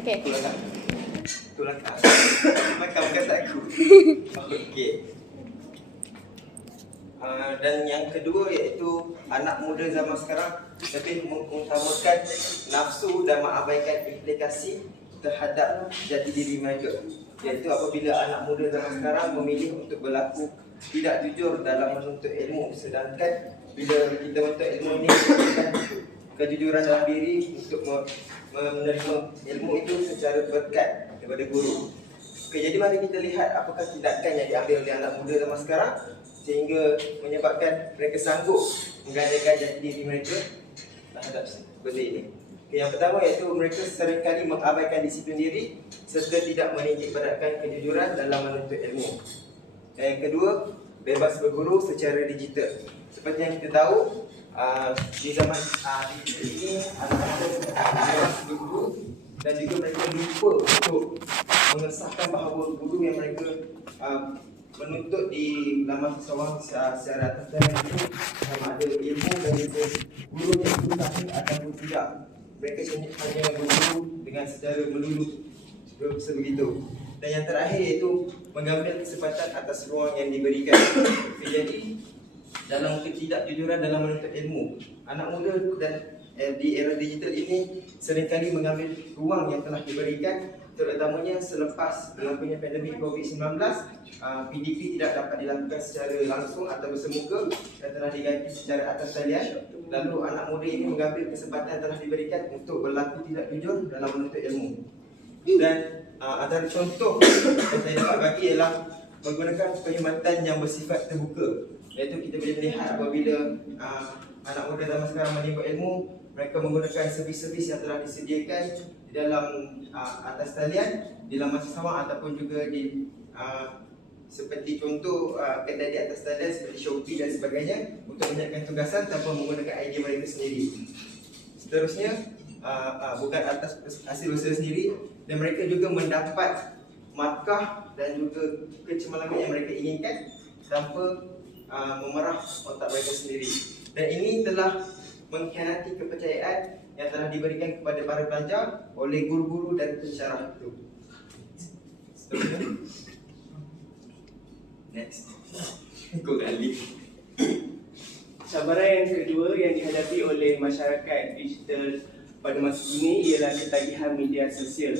Okay. Itulah kak. Macam kata aku. Okey. Dan yang kedua iaitu anak muda zaman sekarang lebih mengutamakan nafsu dan mengabaikan implikasi terhadap jati diri mereka. Iaitu apabila anak muda zaman sekarang memilih untuk berlaku tidak jujur dalam menuntut ilmu, sedangkan bila kita menuntut ilmu ini kejujuran dalam diri untuk menerima ilmu itu secara berkat daripada guru. Okey, jadi mari kita lihat apakah tindakan yang diambil oleh anak muda zaman sekarang sehingga menyebabkan mereka sanggup menggandakan jati diri mereka terhadap benda ini. Okay, yang pertama iaitu mereka seringkali mengabaikan disiplin diri serta tidak menitik beratkan kejujuran dalam menuntut ilmu. Dan yang kedua, bebas berguru secara digital. Seperti yang kita tahu, di zaman digital ini anak-anak bebas berguru dan juga mereka lupa untuk mengesahkan bahawa guru yang mereka menuntut di laman sawang secara atas dan itu sama ada ilmu dan juga gurunya itu sahih ataupun tidak. Mereka hanya berguru dengan secara melulu sebegitu. Dan yang terakhir iaitu mengambil kesempatan atas ruang yang diberikan. Jadi dalam ketidakjujuran dalam menuntut ilmu, anak muda dan di era digital ini seringkali mengambil ruang yang telah diberikan, terutamanya selepas berlakunya pandemik COVID-19. PDP tidak dapat dilakukan secara langsung atau bersemuka dan telah diganti secara atas talian. Lalu anak muda ini mengambil kesempatan yang telah diberikan untuk berlaku tidak jujur dalam menuntut ilmu. Dan antara contoh yang saya dapat bagi ialah menggunakan perkhidmatan yang bersifat terbuka. Iaitu kita boleh melihat apabila anak muda zaman sekarang menimba ilmu, mereka menggunakan servis-servis yang telah disediakan di dalam atas talian, di laman sawang ataupun juga di seperti contoh kedai di atas talian seperti Shopee dan sebagainya untuk menyiapkan tugasan tanpa menggunakan idea mereka sendiri. Seterusnya, bukan atas hasil usaha sendiri, dan mereka juga mendapat markah dan juga kecemerlangan yang mereka inginkan tanpa memerah otak mereka sendiri. Dan ini telah mengkhianati kepercayaan yang telah diberikan kepada para pelajar oleh guru-guru dan pensyarah itu. Seterusnya. Next. Kau kali. Cabaran yang kedua yang dihadapi oleh masyarakat digital pada masa kini ialah ketagihan media sosial.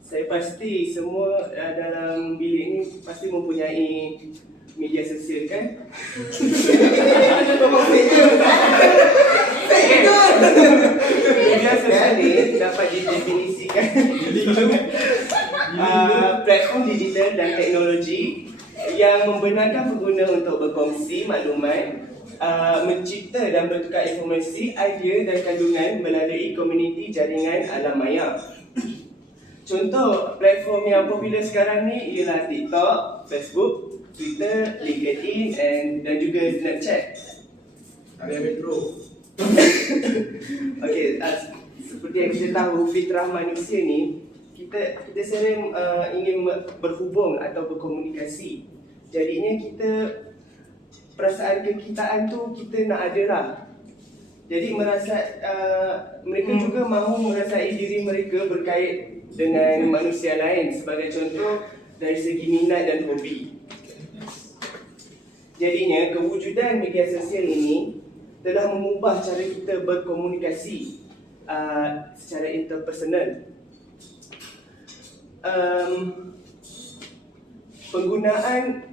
Saya pasti semua dalam bilik ini pasti mempunyai media sosial kan? Media sosial ini dapat didefinisikan platform digital dan teknologi yang membenarkan pengguna untuk berkongsi maklumat, mencipta dan bertukar informasi, idea dan kandungan melalui komuniti jaringan alam maya. Contoh platform yang popular sekarang ni ialah TikTok, Facebook, Twitter, LinkedIn dan juga Snapchat. Ada Metro. Okey, seperti yang kita tahu, fitrah manusia ni kita sering ingin berhubung atau berkomunikasi. Jadinya kita perasaan kekitaan tu kita nak ada lah. Jadi mereka juga mahu merasai diri mereka berkait dengan manusia lain, sebagai contoh dari segi minat dan hobi. Jadinya kewujudan media sosial ini telah mengubah cara kita berkomunikasi secara interpersonal. Penggunaan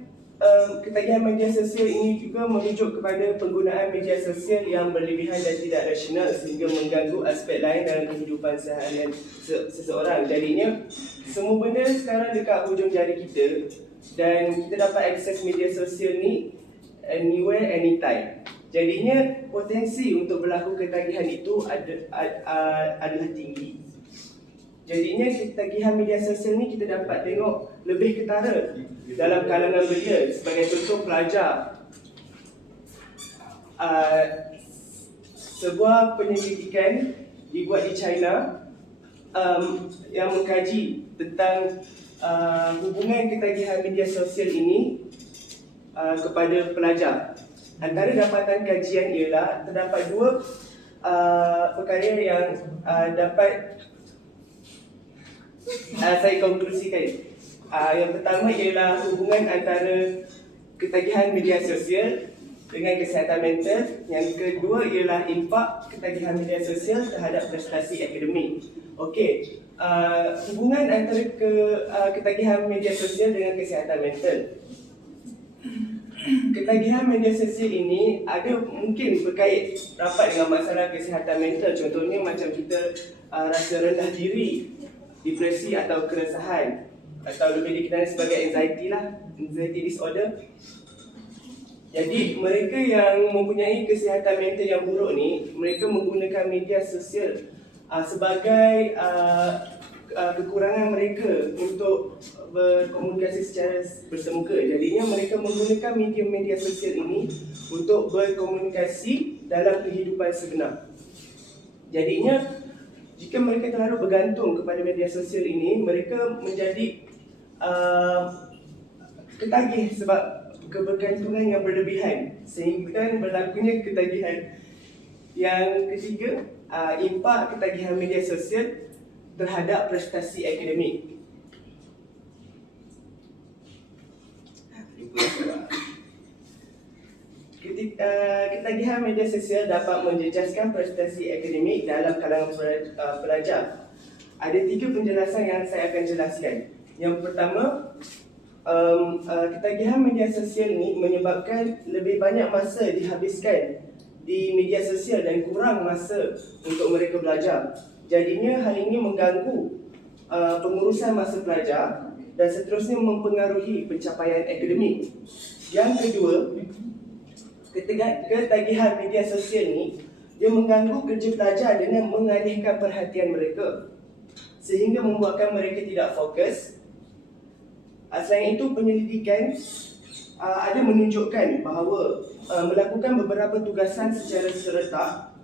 ketagihan media sosial ini juga merujuk kepada penggunaan media sosial yang berlebihan dan tidak rasional sehingga mengganggu aspek lain dalam kehidupan seharian seseorang. Jadinya semua benda sekarang dekat hujung jari kita dan kita dapat akses media sosial ni anywhere, anytime. Jadinya potensi untuk berlaku ketagihan itu adalah tinggi. Jadinya ketagihan media sosial ni kita dapat tengok lebih ketara dalam kalangan belia. Sebagai contoh, pelajar. Sebuah penyelidikan dibuat di China yang mengkaji tentang hubungan ketagihan media sosial ini kepada pelajar. Antara dapatan kajian ialah terdapat dua perkara yang dapat saya konklusikan. Yang pertama ialah hubungan antara ketagihan media sosial dengan kesihatan mental. Yang kedua ialah impak ketagihan media sosial terhadap prestasi akademik. Okey, hubungan antara ketagihan media sosial dengan kesihatan mental. Ketagihan media sosial ini ada mungkin berkait rapat dengan masalah kesihatan mental. Contohnya macam kita rasa rendah diri, depresi atau keresahan, atau lebih dikenali sebagai anxiety lah, anxiety disorder. Jadi mereka yang mempunyai kesihatan mental yang buruk ni, mereka menggunakan media sosial sebagai kekurangan mereka untuk berkomunikasi secara bersemuka. Jadinya mereka menggunakan media sosial ini untuk berkomunikasi dalam kehidupan sebenar. Jadinya jika mereka terlalu bergantung kepada media sosial ini, mereka menjadi ketagih sebab kebergantungan yang berlebihan, sehingga berlakunya ketagihan. Yang ketiga, impak ketagihan media sosial terhadap prestasi akademik. Ketagihan media sosial dapat menjejaskan prestasi akademik dalam kalangan pelajar. Ada 3 penjelasan yang saya akan jelaskan. Yang pertama, ketagihan media sosial ini menyebabkan lebih banyak masa dihabiskan di media sosial dan kurang masa untuk mereka belajar. Jadinya hal ini mengganggu pengurusan masa pelajar dan seterusnya mempengaruhi pencapaian akademik. Yang kedua, ketagihan media sosial ini dia mengganggu kerja pelajar dengan mengalihkan perhatian mereka sehingga membuatkan mereka tidak fokus. Selain itu, penyelidikan ada menunjukkan bahawa melakukan beberapa tugasan secara serentak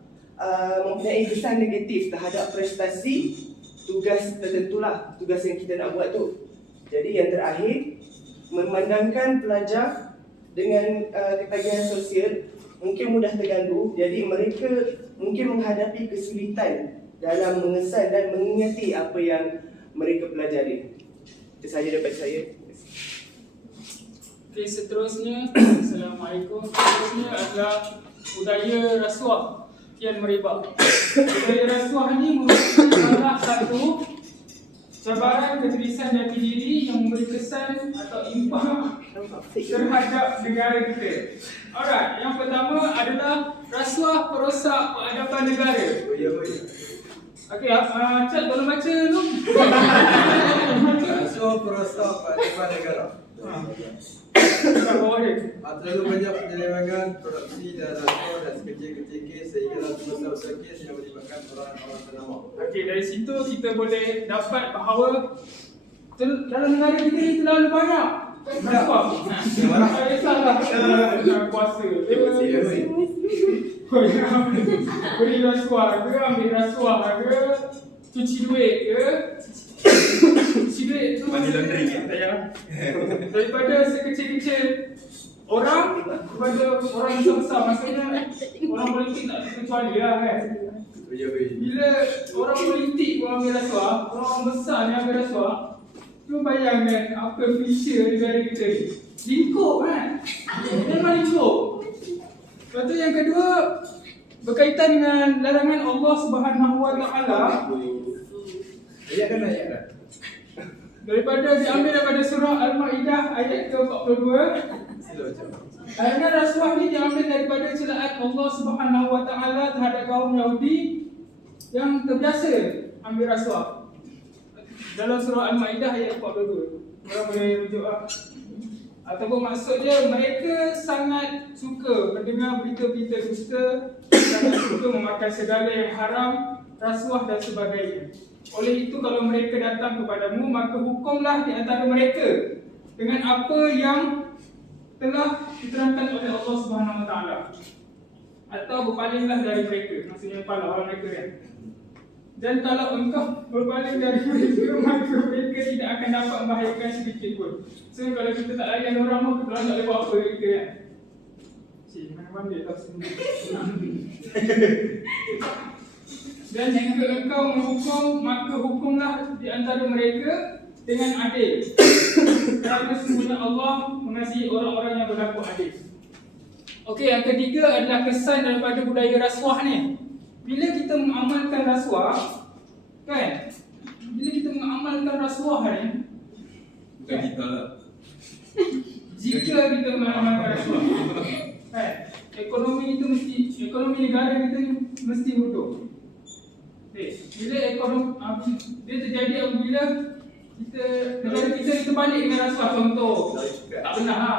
mempunyai kesan negatif terhadap prestasi tugas tertentulah, tugas yang kita nak buat tu. Jadi yang terakhir, memandangkan pelajar dengan ketagihan sosial mungkin mudah terganggu, jadi mereka mungkin menghadapi kesulitan dalam mengesan dan mengingati apa yang mereka pelajari. Itu sahaja daripada saya. Okey, seterusnya, Assalamualaikum. Seterusnya adalah budaya rasuah kian merebak. Budaya rasuah ni merupakan salah satu cabaran ketulisan jati diri yang memberi kesan atau impak terhadap negara kita. Alright, yang pertama adalah rasuah perosak peradaban negara. Okey, Cak tolong baca dulu. Rasuah perosak peradaban negara. Kat bawah dia. Terlalu banyak penyelewengan produksi dan rasuah dan sekecil-kecil kes sehingga besar-besar kes yang melibatkan orang-orang ternama. Okey, dari situ kita boleh dapat bahawa dalam negara kita ni terlalu banyak rasuah. Tak kisahlah kuasa. Beri rasuah ke, ambil rasuah ke, cuci duit ke. Cuci duit tu Money laundering ke? tak payah. Daripada sekecil-kecil orang kepada orang besar-besar, maksudnya orang politik tak terkecuali lah kan. Bila orang politik pun ambil rasuah, orang besar ni ambil rasuah, tu bayangkan apa future negara kita ni. Lingkup kan? Memang lingkup. Lepas tu yang kedua, berkaitan dengan larangan Allah Subhanahu Wa Taala. Ayat kan? Diambil daripada surah Al-Ma'idah ayat ke-42. Sila baca. Larangan rasuah ni diambil daripada celaan Allah Subhanahu Wa Taala terhadap kaum Yahudi yang terbiasa ambil rasuah. Dalam surah Al-Ma'idah ayat 42. Orang boleh rujuk lah. Ataupun maksudnya mereka sangat suka mendengar berita-berita dusta, sangat suka memakan segala yang haram, rasuah dan sebagainya. Oleh itu kalau mereka datang kepadamu, maka hukumlah di antara mereka dengan apa yang telah diterangkan oleh Allah Subhanahu Wa Taala. Atau berpalinglah dari mereka, maksudnya pahala mereka kan. Dan kalau engkau berpaling dari mereka, maka mereka tidak akan dapat membahayakan sedikit pun. So kalau kita tak layan orang, kita tak boleh buat apa kita kan. Cik, mana ambil tak sendiri. Dan jika engkau menghukum, maka hukumlah di antara mereka dengan adil. Kerana sesungguhnya Allah mengasihi orang-orang yang berlaku adil. Okey, yang ketiga adalah kesan daripada budaya rasuah ni. Bila kita mengamalkan rasuah, kan? Bila kita mengamalkan rasuah ni, Bukan kita lah. jika kita mengamalkan rasuah, kan? Ekonomi negara kita ni mesti bodoh. Bila ekonomi dia terjadi apabila negara kita terbalik dengan rasuah. Contoh, tak benar ha.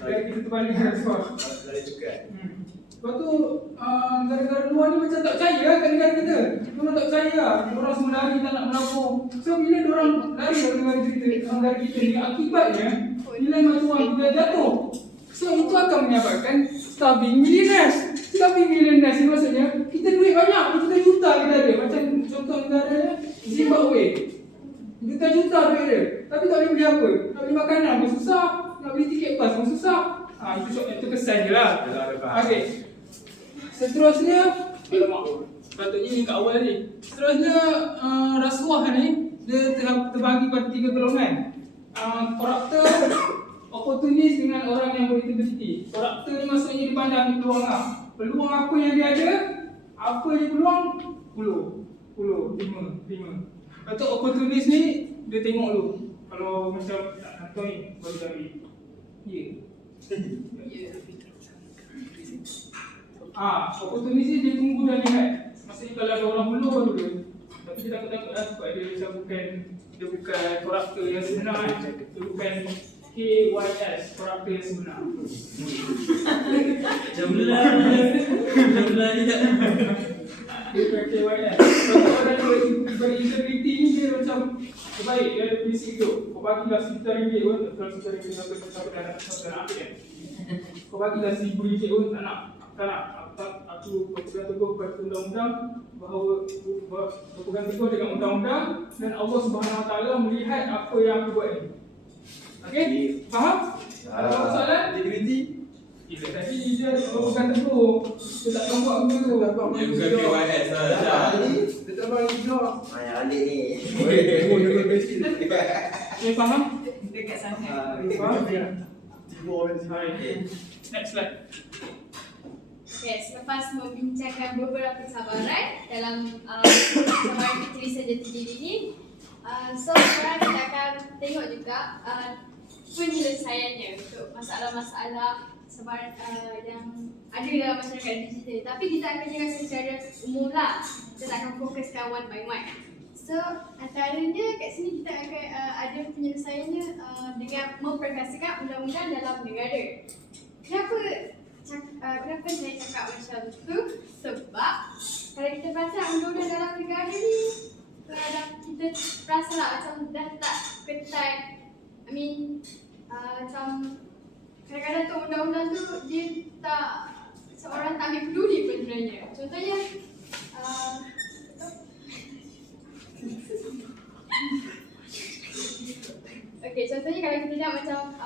Negara kita terbalik dengan rasuah. Lepas tu negara-negara luar ni macam tak percaya lah kat negara kita. Diorang tak percaya lah. Diorang semua lari tak nak melapor. So bila diorang lari dari negara kita ni, akibatnya nilai mata wang kita jatuh. So itu akan menyebabkan starving millionaires. Starving millionaires ni maksudnya kita duit banyak, juta-juta kita ada. Macam contoh negara Zimbabwe, juta-juta duit dia, tapi tak boleh beli apa. Nak beli makanan pun susah, nak beli tiket bas pun susah. Itu kesan je lah. Okey. Seterusnya, alamak, patutnya ni kat awal ni. Seterusnya rasuah ni dia terbagi pada 3 golongan. Koruptor, oportunis dengan orang yang berintegriti. Koruptor ni maksudnya dia pandang ambil peluang lah. Peluang apa yang dia ada, apa je peluang, 5. Lepas tu oportunis ni dia tengok dulu. Kalau macam tak kantong ni baru dia ambil. Oportunis ni dia tunggu dan lihat. Maksudnya kalau ada orang hulur baru dia. Tapi dia takut-takut lah sebab dia macam dia bukan koruptor yang sebenar kan. Dia bukan KYS, koruptor yang sebenar. Jumlah ni tak. Dia bukan KYS. Kalau orang yang berintegriti ni dia macam terbaik, dia ada prinsip hidup. Kau bagilah RM1 pun, kalau RM1 siapa dah nak ambil kan. Kau bagilah RM1,000 pun tak nak. Aku berpegang teguh kepada undang-undang, bahawa berpegang teguh dengan undang-undang, dan Allah Subhanahu Wa Taala melihat apa yang aku buat ni. Okey? Faham? Ada soalan? Integriti. Tadi dia berpegang teguh. Dia tak tahu buat benda tu. Dia bukan KYS lah. Dia tak bagi hijau. Yang adik ni. Okay, faham? Dekat sana. Faham? Ya. Okey. Next slide. Okay, selepas membincangkan beberapa cabaran dalam cabaran fitri sejati diri ini, so sekarang kita akan tengok juga penyelesaiannya untuk masalah-masalah cabaran yang ada dalam masyarakat digital. Tapi kita akan lihat secara umum lah. Kita tak akan fokuskan one by one. So antaranya kat sini kita akan ada penyelesaiannya dengan memperkatakan undang-undang dalam negara. Kenapa saya cakap macam tu? Sebab kalau kita perasan undang-undang dalam negara ni kita rasa lah macam dah tak ketat. Macam kadang-kadang tu undang-undang tu dia tak, seorang tak ambil peduli pun sebenarnya. Contohnya contohnya kalau kita lihat macam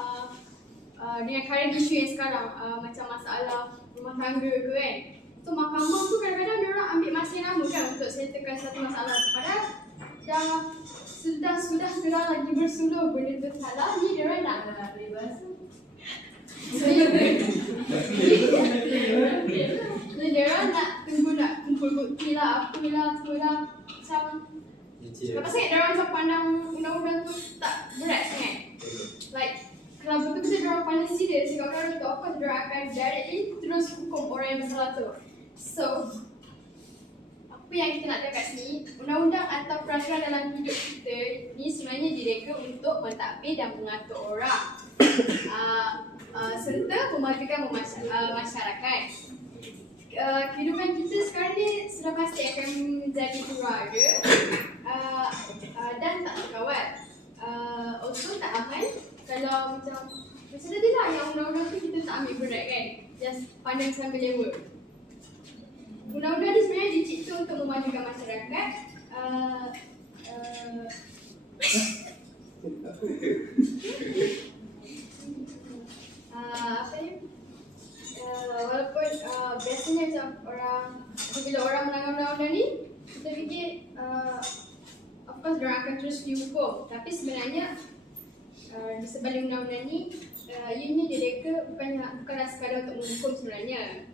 dengan current issue yang sekarang, macam masalah rumah tangga ke kan. So mahkamah tu kadang-kadang dia orang ambil masa yang lama kan untuk settlekan satu masalah tu. Padahal sudah lagi bersuluh benda tu salah, ni dia orang nak bebas. Jadi dia orang nak tunggu nak kumpul bukti lah, apalah, semualah. Macam lepas ni dia orang macam pandang undang-undang tu tak berat sangat. Like kalau betul-betul dia orang pandang serius dengan orang itu, of course dia orang akan directly terus hukum orang yang bersalah tu. So apa yang kita nak tahu kat sini, undang-undang atau peraturan dalam hidup kita ni sebenarnya direka untuk mentadbir dan mengatur orang serta memajukan masyarakat. Kehidupan kita sekarang ni sudah pasti akan menjadi hura-hara dan tak terkawal. Also tak aman kalau macam tadi lah yang undang-undang tu kita tak ambil berat kan, just pandang sambil lewa. Undang-undang ni sebenarnya dicipta untuk memajukan masyarakat. Walaupun biasanya macam bila orang melanggar undang-undang ni, kita fikir of course diorang akan terus dihukum. Tapi sebenarnya di sebalik undang-undang ni, ianya direka bukanlah sekadar untuk menghukum sebenarnya.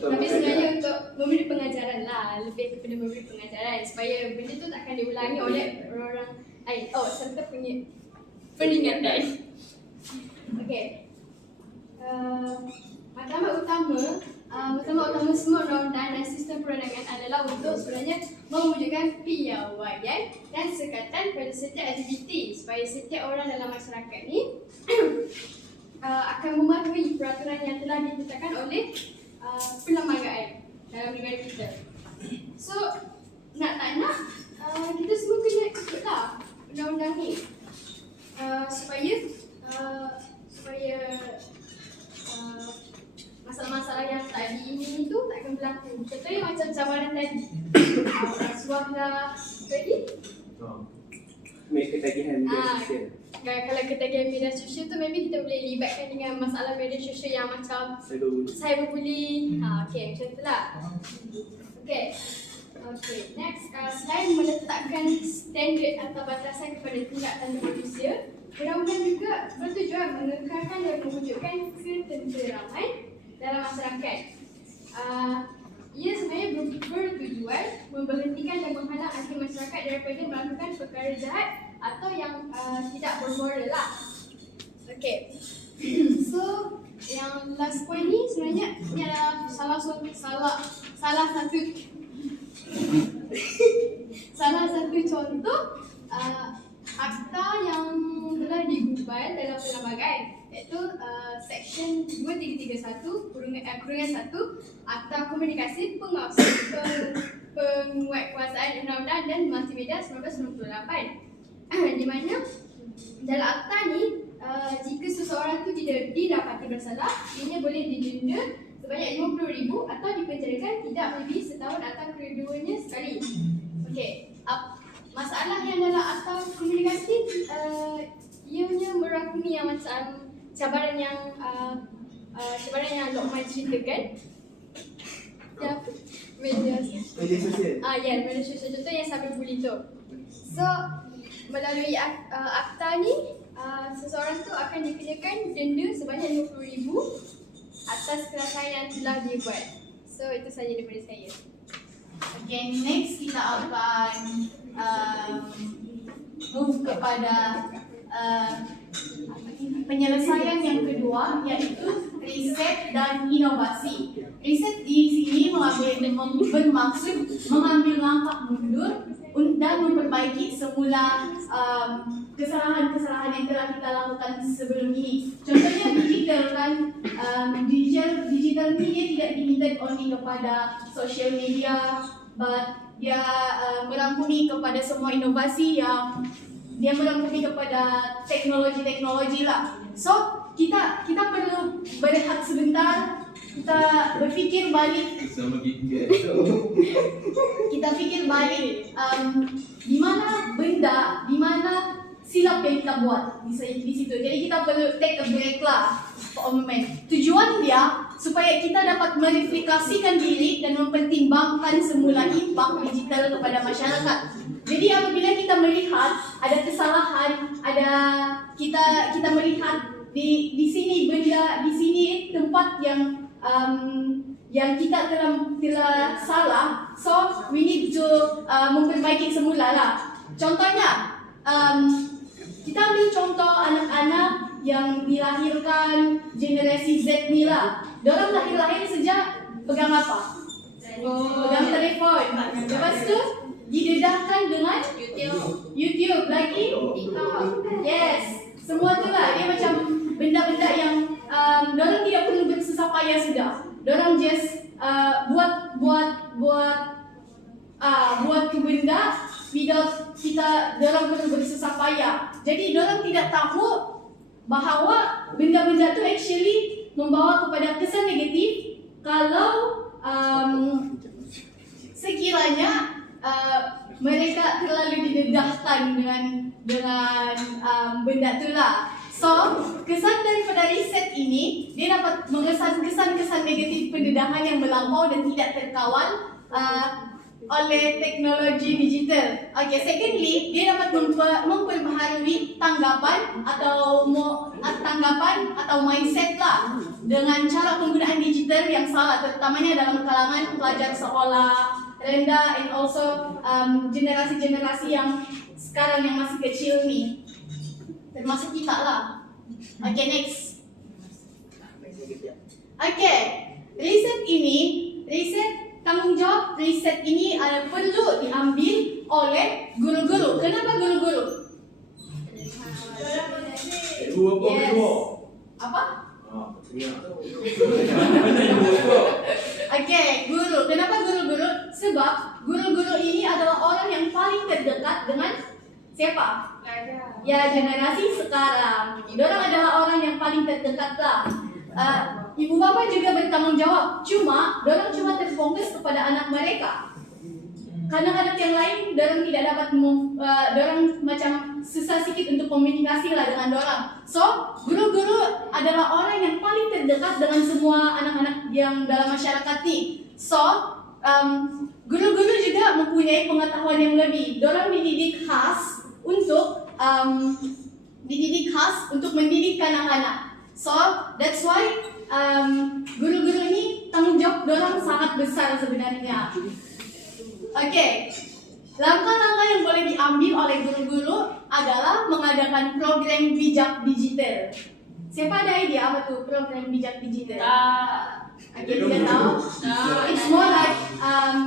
Tapi sebenarnya untuk memberi pengajaran lah, lebih kepada memberi pengajaran supaya benda tu takkan diulangi oleh orang-orang lain. Serta peringatan. Okey. Matlamat utama semua undang-undang dan sistem perundangan adalah untuk sebenarnya mewujudkan piawaian dan sekatan pada setiap aktiviti supaya setiap orang dalam masyarakat ni akan mematuhi peraturan yang telah ditetapkan oleh perlembagaan dalam negara kita. So, nak tak nak, kita semua kena ikutlah undang-undang ni supaya masalah-masalah yang tadi ini tu takkan berlaku. Contohnya macam cabaran tadi, rasuah lah, tadi ketagihan media sosial. Kalau ketagihan media sosial tu maybe kita boleh libatkan dengan masalah media sosial yang macam cyberbullying. Okay, macam tu lah. Okay, next, selain meletakkan standard atau batasan kepada tindak tanduk manusia, undang-undang juga bertujuan mengekalkan dan mewujudkan ketenteraman dalam masyarakat. Ia sebenarnya bertujuan memberhentikan dan menghalang akhir masyarakat daripada melakukan perkara jahat atau yang tidak bermoral lah. Okay. So, yang last point ni sebenarnya ni adalah salah satu contoh akta yang telah digubal dalam perlembagaan, iaitu Seksyen 2331 kurungan 1 Akta Komunikasi Penguatkuasaan Undang-Undang dan Multimedia 1998, di mana dalam akta ni jika seseorang tu tidak didapati bersalah, ianya boleh didenda sebanyak RM50,000 atau dipenjarakan tidak melebihi setahun atau kedua-duanya sekali. Okey, masalah yang dalam akta komunikasi ianya merangkumi yang macam cabaran yang Lokman ceritakan. Media sosial. Media sosial contoh yang cyberbullying tu. So, melalui akta ni, seseorang tu akan dikenakan denda sebanyak RM50,000 atas kesalahan yang telah dibuat. So, itu sahaja daripada saya. Okay, next kita akan move kepada penyelesaian yang kedua, iaitu riset dan inovasi. Riset di sini bermaksud mengambil langkah mundur dan memperbaiki semula kesalahan-kesalahan yang telah kita lakukan sebelum ini. Contohnya digital kan, digital ni dia tidak limited only kepada social media, but dia merangkumi kepada semua inovasi yang dia merangkumi kepada teknologi lah. So kita perlu berehat sebentar, kita berfikir balik. Kita fikir balik di mana benda, di mana silap yang kita buat di situ. Jadi kita perlu take a break lah for a moment. Tujuan dia supaya kita dapat merefleksikan diri dan mempertimbangkan semula impak digital kepada masyarakat. Jadi apabila kita melihat ada kesalahan, kita melihat di sini benda, di sini tempat yang kita telah salah, so we need to memperbaiki semula lah. Contohnya, kita ambil contoh anak-anak yang dilahirkan generasi Z ni lah. Diorang lahir sejak pegang apa? Pegang telefon. Lepas tu didedahkan dengan YouTube lagi TikTok. Yes, semua tu lah. Dia macam benda-benda yang diorang tidak perlu bersusah payah sudah. Diorang just buat ke benda without diorang perlu bersusah payah. Jadi diorang tidak tahu bahawa benda-benda tu actually membawa kepada kesan negatif kalau sekiranya mereka terlalu didedahkan dengan benda tu lah. So, kesan daripada riset ini, dia dapat mengesan kesan-kesan negatif pendedahan yang melampau dan tidak terkawal oleh teknologi digital. Okay, secondly, dia dapat memperbaharui tanggapan atau mindset lah dengan cara penggunaan digital yang salah, terutamanya dalam kalangan pelajar sekolah rendah and also generasi-generasi yang sekarang yang masih kecil nih, termasuk kita lah. Okay, next. Okay, tanggung jawab riset ini perlu diambil oleh guru-guru. Kenapa guru-guru? Yes. Apa? Okay, guru. Kenapa guru-guru? Sebab guru-guru ini adalah orang yang paling terdekat dengan siapa? Ya, generasi sekarang. Diorang adalah orang yang paling terdekat lah. Ibu bapa juga bertanggung jawab. Diorang cuma terfokus kepada anak mereka. Karena anak yang lain, diorang tidak dapat, diorang macam susah sedikit untuk komunikasi lah dengan diorang. So, guru-guru adalah orang yang paling terdekat dengan semua anak-anak yang dalam masyarakat nih. So, guru-guru juga mempunyai pengetahuan yang lebih. Diorang dididik khas untuk mendidik anak-anak. So, that's why guru-guru ini tanggung jawab diorang sangat besar sebenarnya. Okay, langkah-langkah yang boleh diambil oleh guru-guru adalah mengadakan program bijak digital. Siapa ada ide apa tuh program bijak digital? Okay, tidak tahu. It's more like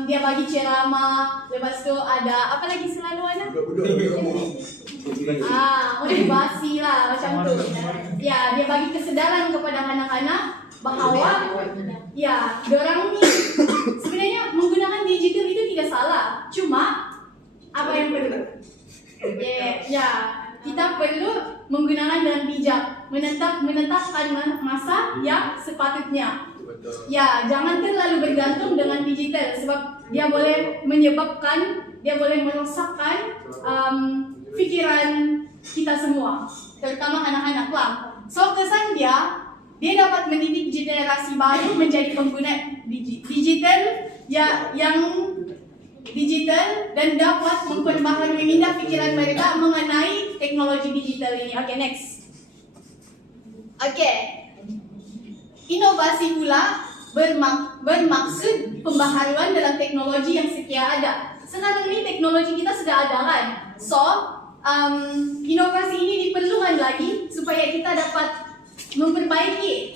dia bagi ceramah, lepas tu ada apa lagi selalu ada? Motivasi lah macam tu. Ya, dia bagi kesedaran kepada anak-anak bahawa ya, diorang ni sebenarnya menggunakan digital itu tidak salah. Cuma apa yang perlu? Ya, kita perlu menggunakan dengan bijak, menetapkan masa yang sepatutnya. Ya, jangan terlalu bergantung dengan digital sebab dia boleh merosakkan fikiran kita semua, terutama anak-anak lah. So, kesan dia dapat mendidik generasi baru menjadi pengguna digital yang digital dan dapat memperbaharui minda pikiran mereka mengenai teknologi digital ini. Okay, next. Okay, inovasi pula bermaksud pembaharuan dalam teknologi yang sedia ada. Sekarang ini teknologi kita sudah ada kan? So, inovasi ini diperlukan lagi supaya kita dapat memperbaiki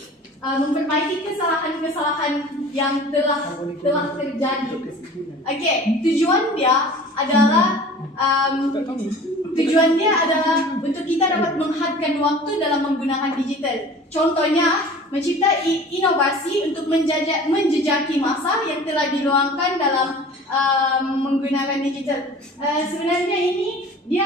kesalahan-kesalahan yang telah terjadi. Okay, tujuan dia adalah untuk kita dapat menghabiskan waktu dalam menggunakan digital. Contohnya, mencipta inovasi untuk menjejaki masa yang telah diluangkan dalam menggunakan digital. Sebenarnya ini dia,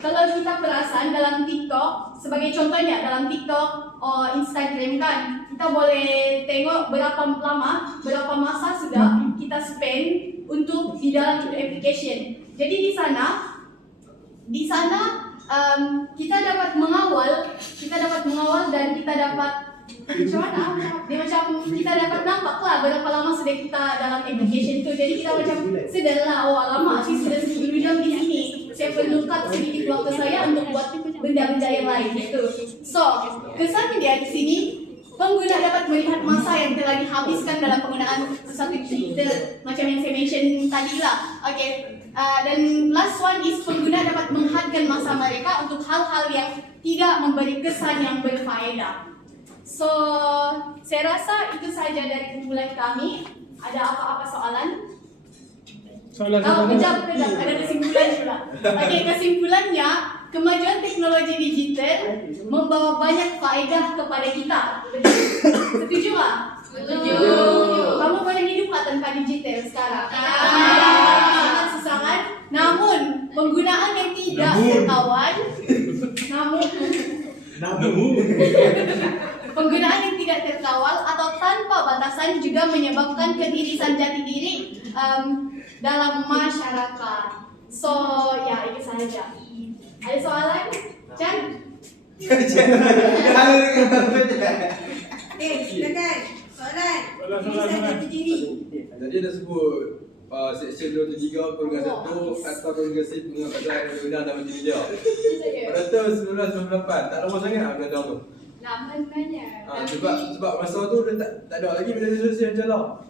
kalau kita perasan dalam TikTok, sebagai contohnya dalam TikTok Instagram kan, kita boleh tengok berapa masa sudah kita spend untuk di dalam application. Jadi di sana kita dapat mengawal dan kita dapat kita dapat nampak lah berapa lama sudah kita dalam application itu. Jadi kita macam sedarlah, lama sih sudah 10 jam di sini. Saya perlu cut sedikit waktu saya untuk buat benda-benda yang lain gitu. So, kesan dia di sini, pengguna dapat melihat masa yang telah dihabiskan dalam penggunaan sesuatu digital macam yang saya mention tadi lah. Okay. Dan last one is pengguna dapat menghabiskan masa mereka untuk hal-hal yang tidak memberi kesan yang berfaedah. So, saya rasa itu saja dari kumpulan kami. Ada apa-apa soalan? Kejap, ada kesimpulan pula. Okay, kesimpulannya, kemajuan teknologi digital membawa banyak faedah kepada kita. Setuju tak? Setuju. Kamu boleh hidup tak tanpa digital sekarang? Sangat sesangat. Namun, penggunaan yang tidak terkawal, penggunaan yang tidak terkawal atau tanpa batasan juga menyebabkan ketirisan jati diri dalam masyarakat. So, ya itu saja. Ada soalan? Chan? Silakan. Soalan. Ketirisan jati diri. Tadi dah sebut Section 273 kurungan 1 atau kurungan 10 dengan pasal undang-undang multimedia. Itu saja. Pada tahun 1998, tak lama sangat undang-undang tu. Lama sebenarnya. Sebab masa tu dia tak ada lagi media sosial macam lah.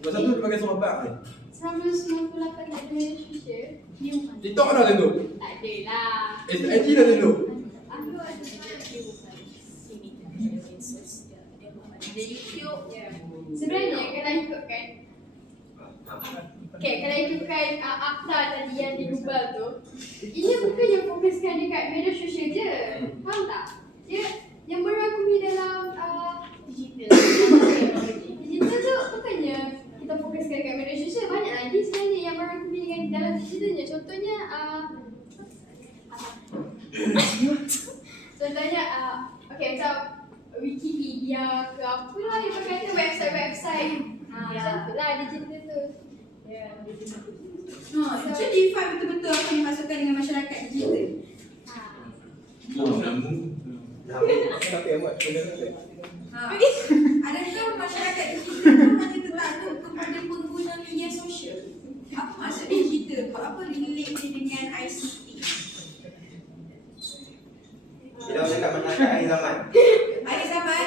Masa tu dia pakai surat bank ni. 1998 tak ada media sosial. New one. TikTok dah tentu. Tak ada lah. IG dah tentu. Aku ada ada YouTube. Ya. Sebenarnya kalau ikutkan okay, kalau ikutkan akta tadi yang di Google tu, ia bukannya fokuskan dekat media sosial je. Faham tak? Dia yang merangkumi dalam digital. Digital tu bukannya kita fokuskan dekat media sosial, banyak lagi sebenarnya yang merangkumi dengan dalam digitalnya. Contohnya contohnya okay, macam Wikipedia ke apalah yang berkaitan website-website. Macam tu lah digital tu. Ya. Jadi define betul-betul apa yang dimasukkan dengan masyarakat digital. Siapa yang buat benda tu? Adakah masyarakat digital itu hanya tertakluk kepada pengguna media sosial? Apa maksud digital tu? Apa relate dia dengan ICT? Kita orang cakap masyarakat akhir zaman. Akhir zaman?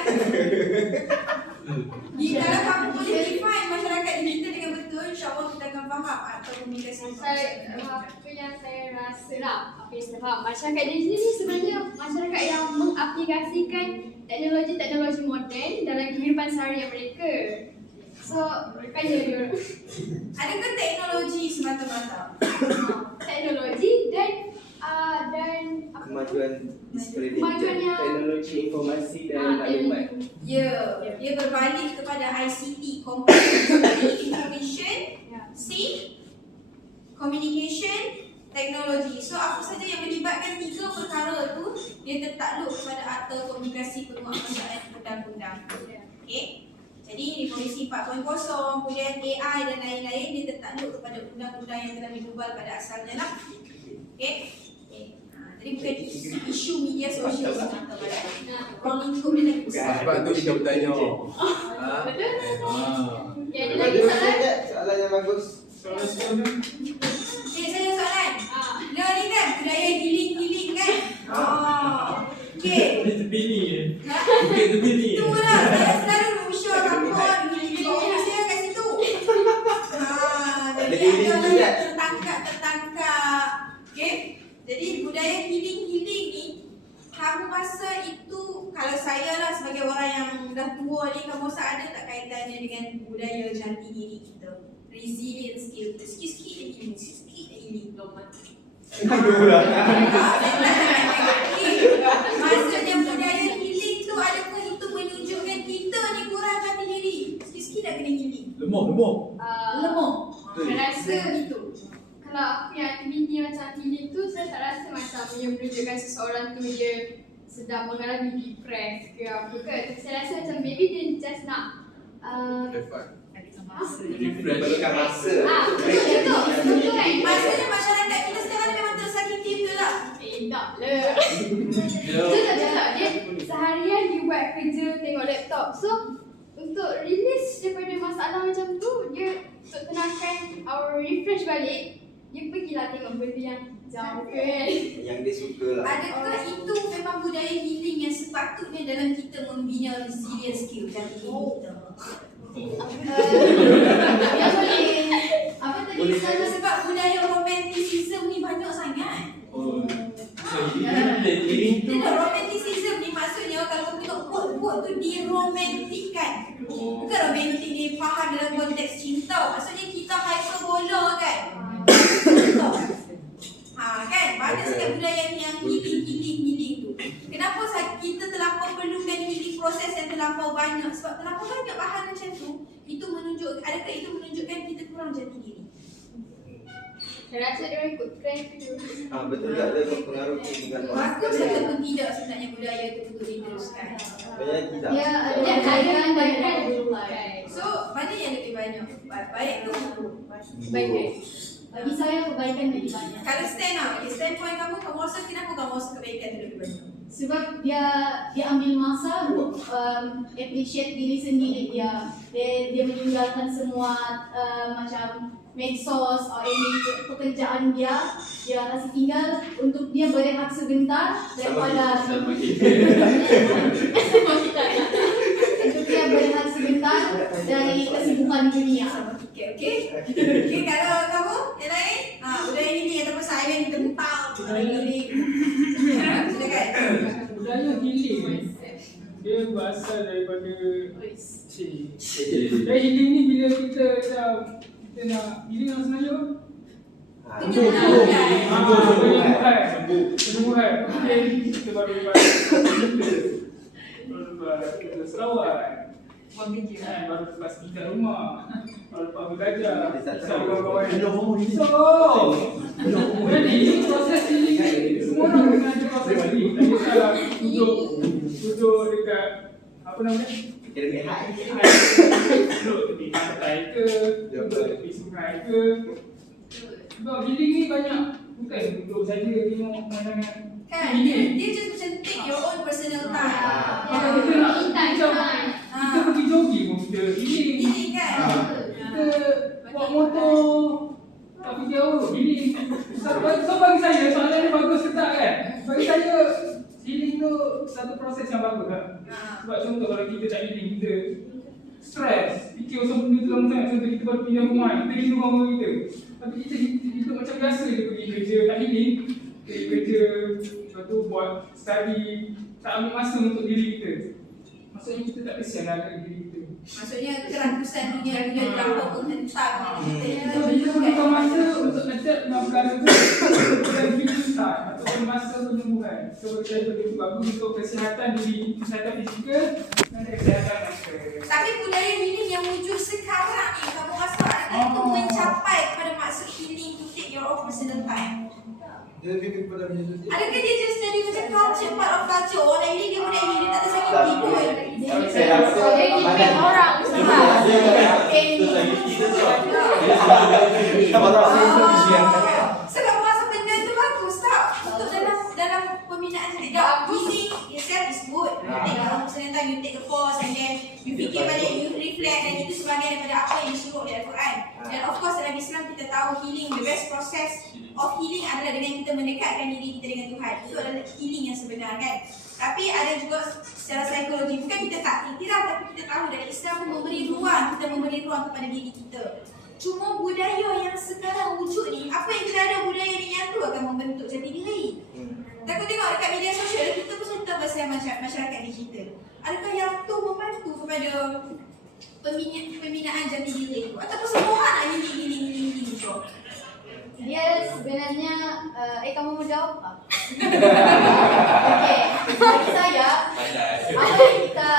Kalau kamu boleh define masyarakat digital dengan betul, insyaAllah kita akan faham atau komunikasi. Apa yang saya rasa lah, apa yang saya faham, masyarakat digital ni sebenarnya masyarakat yang mengaplikasikan teknologi-teknologi moden dalam kehidupan seharian mereka. So, bukannya dia Adakah teknologi semata-mata? teknologi dan Kemajuan diskredit. kemajuan yang Teknologi informasi dan maklumat. Ya, dia berbalik kepada ICT, Communication, Information, C, Communication, Teknologi. So apa saja yang melibatkan tiga perkara tu, dia tertakluk kepada Akta Komunikasi Penguatkuasaan Undang-Undang. Okey. Jadi di Komisi 4.0, kemudian AI dan lain-lain, dia tertakluk kepada undang-undang yang telah diubah pada asalnya lah. Okey. Jadi bukan isu media sosial semata-mata. Ruang lingkup dia lagi besar. Sebab tu kita bertanya. okay, ada lagi soalan? Soalan yang bagus. Soalan seterusnya. Saya soalan. Dia ni kan budaya giling-giling kan? Okey. Dia terpilih je. Bukit tu pilih. Itulah saya selalu usyur kampung giling-giling. Office saya kat situ. Jadi ada yang tertangkap. Okey. Jadi budaya healing-healing ni, kamu rasa itu, kalau saya lah sebagai orang yang dah tua ni, kamu rasa ada tak kaitannya dengan budaya jati diri kita? Resilient skill kita. Sikit-sikit dia healing, sikit-sikit dia healing. Maksudnya budaya healing tu, adakah itu menunjukkan kita ni kurang jati diri? Sikit-sikit dah kena healing. Lemah. Lemah. Saya rasa itu. Kalau aku yang aktiviti macam healing tu, saya tak rasa macam yang menunjukkan seseorang tu dia sedang mengalami depress ke apa ke. Tapi saya rasa macam maybe dia just nak Memerlukan masa. betul kan? Maksudnya masyarakat kita sekarang memang tersakiti betul tak? Tak lah. Betul tak? Dia seharian dia buat kerja tengok laptop. So, untuk release daripada masalah macam tu, dia untuk tenangkan our refresh balik, dia pergilah tengok benda yang jauh kan. Yang dia suka lah. Adakah itu memang budaya healing yang sepatutnya dalam kita membina resilient skill jati diri kita? Yang boleh. Apa tadi? Boleh Sama sebab budaya romanticism ni banyak sangat. Tidak, romanticism ni maksudnya kalau tengok quote-quote tu diromantikkan. Bukan romantik ni faham dalam konteks cinta. Maksudnya kita hyperbola kan. Kan? Banyak sangat budaya yang healing tu. Kenapa kita terlampau perlukan healing proses yang terlampau banyak? Sebab terlampau banyak bahan macam tu, adakah itu menunjukkan kita kurang jati diri? Saya rasa dia orang ikut trend tu. Betul tak dia mempengaruhi dengan orang Bagus sekalian. ataupun tidak sebenarnya budaya itu untuk diteruskan? Banyak tidak. Dia ada kaitan dengan So, mana yang lebih banyak? Baik tu baik kan? Bagi saya kebaikan lebih banyak. kalau stand lah, standpoint kamu rasa kenapa kamu rasa kebaikan tu lebih banyak? Sebab dia ambil masa untuk appreciate diri sendiri dia meninggalkan semua macam medsos atau any pekerjaan dia kasih tinggal untuk dia berehat sebentar daripada untuk dia berehat sebentar dari kesibukan dunia. Okey. Kalau kamu yang lain, budaya ini ataupun silent kita tentang ini. Silakan. Budaya healing dia berasal daripada dan healing ni bila kita nak healing dalam sebenarnya penyembuhan. Mungkin kita baru lepas Sarawak, baru lepas tinggal rumah, baru lepas belajar, kawan-kawan. Jadi proses healing ni semua orang kena ada proses healing. Tak kisahlah duduk dekat apa namanya? Kira high. Duduk tepi pantai ke, duduk tepi sungai ke. Sebab healing ni banyak, bukan duduk saja tengok pemandangan. Kan, dia just macam take your own personal time. Kalau kita nak macam kita pergi jogging pun kita healing. Ini kan. Kita buat motor tak pergi jauh, healing. So bagi saya soalan ni bagus ke tak kan? Bagi saya healing tu satu proses yang bagus lah. Sebab contoh kalau kita tak healing, kita stres, fikir pasal benda tu lama sangat. Contoh kita baru pindah rumah, kita rindu orang kita. Tapi kita hidup macam biasa je, pergi kerja tak healing, pergi kerja, lepas tu buat study, tak ambil masa untuk diri kita. Maksudnya kita tak kesian lah kat diri kita. Maksudnya kerakusan dunia terlampau menghentang kita. So, bila bukan masa untuk adapt dengan perkara tu, bukan healing time ataupun masa penyembuhan. So, kita boleh bagus untuk kesihatan diri, kesihatan fizikal dan kesihatan mental. Tapi budaya healing yang wujud sekarang ni, kamu rasa adakah itu mencapai kepada maksud healing to take your own personal time? Dia lebih kepada media sosial. Adakah dia just jadi macam culture, part of culture? Orang healing dia boleh healing, dia tak tersakiti pun. Saya rasa Dia orang Sebab aku rasa benda tu bagus tau. Untuk dalam pembinaan sendiri. Healing yourself is good. Take a personal time, you take a pause and then you fikir balik, you reflect, dan itu sebahagian daripada apa yang disuruh oleh Al-Quran. Dan of course dalam Islam kita tahu healing, the best process of healing adalah dengan kita mendekatkan diri kita dengan Tuhan. Itu adalah healing yang sebenar kan. Tapi ada juga secara psikologi, bukan kita tak iktiraf, tapi kita tahu dalam Islam pun memberi ruang, kita memberi ruang kepada diri kita. Cuma budaya yang sekarang wujud ni, apa yang kita ada budaya ni yang tu akan membentuk jati diri. Aku tengok dekat media sosial, kita pun cerita pasal masyarakat digital. Adakah yang tu membantu kepada pembinaan jati diri tu? Ataupun semua orang nak healing tu? dia sebenarnya kamu mau jawab apa? Okey, bagi saya apa yang kita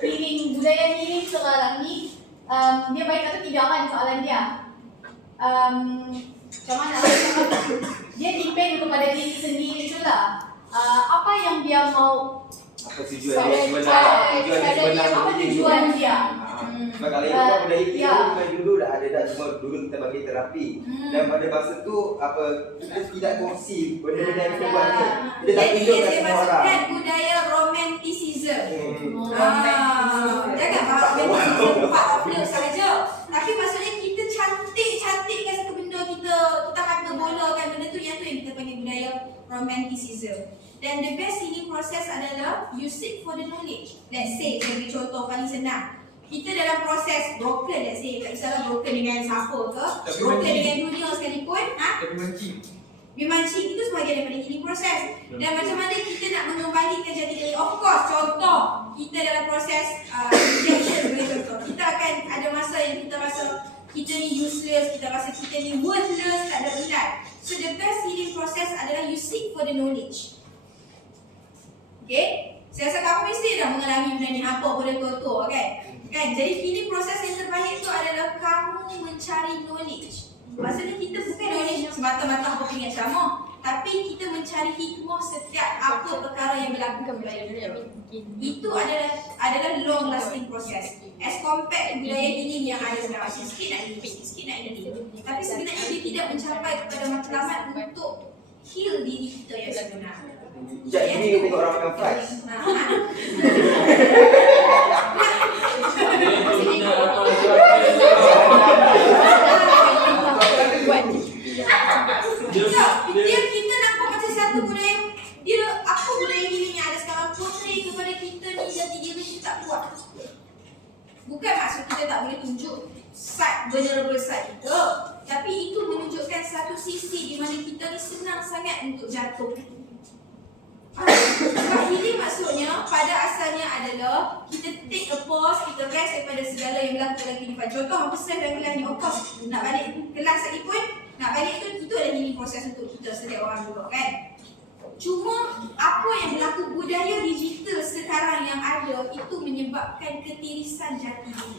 healing, budaya healing sekarang ni dia baik atau tidak kan soalan dia. Macam mana dia depend kepada diri sendiri itulah. Apa yang dia mau, apa tujuan dia sebenar, apa tujuan dia. Sebab kalau itu kan budaya kita memang dulu dah ada dah, semua dulu kita bagi terapi. Dan pada masa tu apa kita tidak kongsi benda-benda yang kita buat ni. Kita tak Jadi tunjukkan saya semua orang. masukkan budaya romanticism. Jangan romanticism part of love sahaja. Tapi maksudnya kita cantikkan satu benda, kita hyperbolakan benda tu, yang tu yang kita panggil budaya romanticism. Dan the best healing process adalah you seek for the knowledge. Let's say, sebagai contoh paling senang, kita dalam proses broken, let's say, tak kisahlah broken dengan siapa ke, broken dengan dunia sekalipun, Tapi mancing. Bimancing itu sebahagian daripada healing proses. Dan macam mana kita nak mengembalikan jati diri. Of course, contoh kita dalam proses rejection sebagai contoh, kita akan ada masa yang kita rasa kita ni useless, kita rasa kita ni worthless, tak ada minat. So the best healing process adalah you seek for the knowledge. Okay? Saya rasa kamu mesti dah mengalami benda ni, apa pada tua-tua kan? Jadi healing proses yang terbaik tu adalah kamu mencari knowledge. Maksudnya kita bukan knowledge semata-mata apa pengen ceramah, tapi kita mencari hikmah setiap apa perkara yang berlaku kepada kita. Itu adalah long lasting process. As compared to budaya healing yang ada sekarang, sikit nak healing. Tapi sebenarnya dia tidak mencapai kepada matlamat untuk heal diri kita yang sebenar. Sekejap ni tengok orang makan fries. ni senang sangat untuk jatuh. Sebab healing maksudnya pada asalnya adalah kita take a pause, kita rest daripada segala yang berlaku dalam kehidupan. Contoh apa stress dalam kelas ni, of course nak balik kelas lagi pun, nak balik itu adalah healing proses untuk kita setiap orang juga kan. Cuma apa yang berlaku budaya digital sekarang yang ada itu menyebabkan ketirisan jati diri.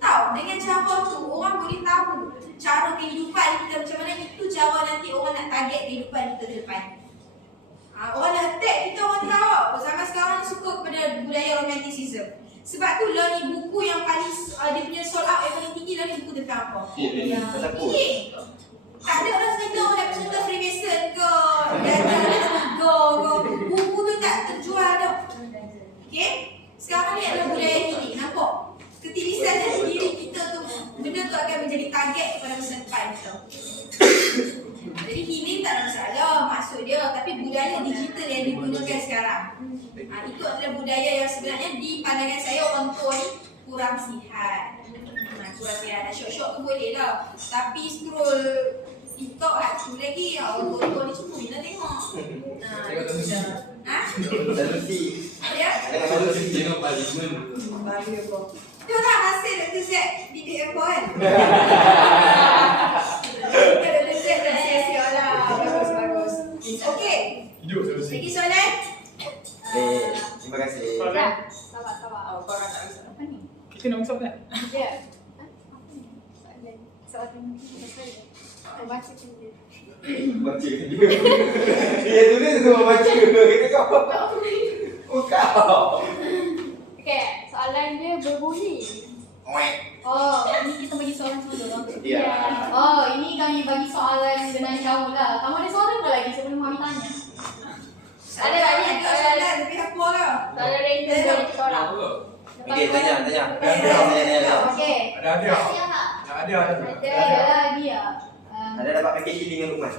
Tahu, dengan cara tu orang boleh tahu cara kehidupan kita macam mana, itu cara nanti orang nak target kehidupan kita ke depan. Orang nak attack kita, orang tahu zaman sekarang ni suka kepada budaya romanticism. Sebab tu lah ni buku yang paling dia punya sold out yang paling tinggi lah ni buku tentang apa? Tak ada orang cerita orang nak cerita Freemason ke Daga ke. Buku tu tak terjual dah. Okay? Sekarang ni adalah budaya healing. Nampak? Ketirisan dari diri kita tu, benda tu akan menjadi target kepada masa depan kita. Jadi healing tak ada masalah maksud dia, tapi budaya digital yang digunakan sekarang, itu adalah budaya yang sebenarnya di pandangan saya orang tua ni kurang sihat. Kurang sihat. Nak syok-syok tu boleh lah, tapi scroll TikTok tu lagi orang tua ni cuma bila tengok. Selfie. Ada? Tengok parlimen. Tu lah hasil Dr. Z didik apa kan? Dr. Z dah sia-sia lah. Bagus. Okey. Lagi soalan? Terima kasih. Sabar. Korang tak bisa apa ni? Kita nak masuk kan? Ya. Soalan saya. Baca dulu. Baca dia. Dia tulis semua baca. Kita kau. Oh kau. Okey, soalan dia berbunyi. Oh, ini kita bagi soalan semua. Ya. Oh, ini kami bagi soalan dengan kamu lah. Kamu ada soalan apa lagi sebelum kami tanya? Ada lagi soalan tapi apa lah? Soalan random dari kita orang. Okey, tanya. Tanya. Okey. Ada. Siapa? Ada. Adalah dia. Ada dapat pakai healing dengan Lukman?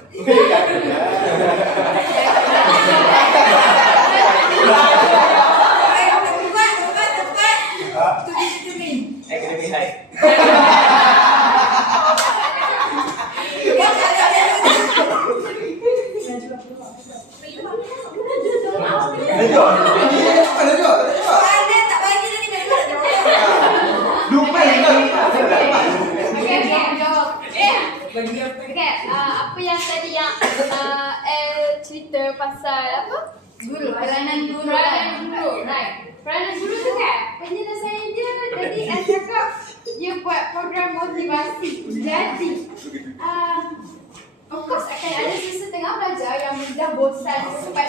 Tempat. Tulis. Academy High. Soalan tak bagi dah ni memang tak jawab. Lukman. Okey, jawab. Okey, apa yang tadi yang cerita pasal apa? Peranan guru. Right. Peranan guru tu kan, penjelasan dia tadi cakap dia buat program motivasi. Jadi, of course akan ada setengah pelajar yang dah bosan sebab